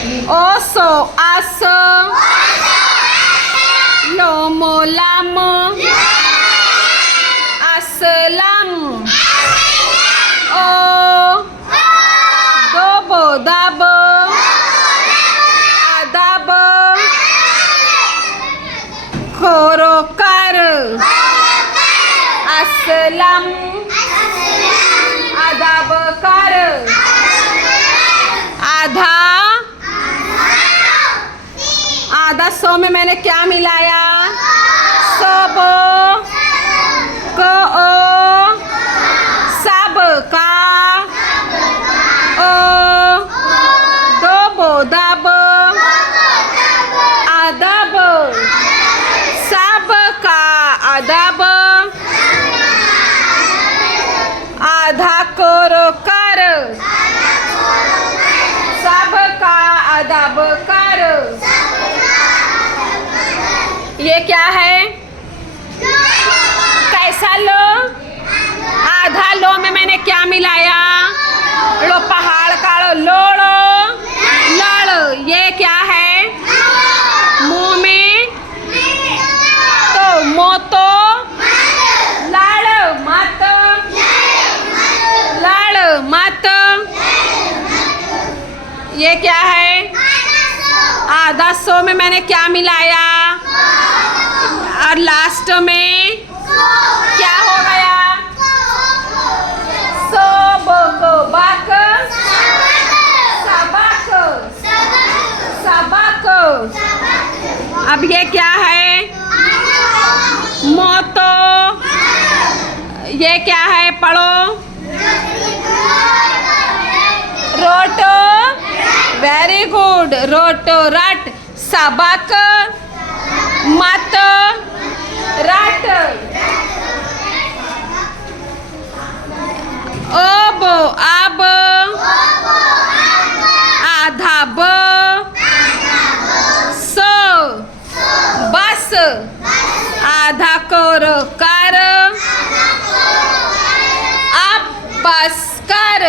ओसो आस लोमो लाम असलम ओ दोबो दाब अदब खोरो कर असलम अदब कर आधा आधा सौ में मैंने क्या मिलाया सब को सब का ओ दोबो दब अदब सब का अदब आधा कोरो कर सब का अदब कर। ये क्या है कैसा लो आधा लो में मैंने क्या मिलाया लो पहाड़ काड़ो लोड़ो लड़ ये क्या है मुंह में तो मोतो लड़ मत लड़ मत ये क्या है आधा सौ में मैंने क्या मिलाया और लास्ट में क्या हो गया सबक बक सबक सबक अब ये क्या है मोतो ये क्या है पढ़ो रोटो वेरी गुड रोटो रट सबक मत रट अब अब आधा ब सो बस आधा कोर कर अब बस कर।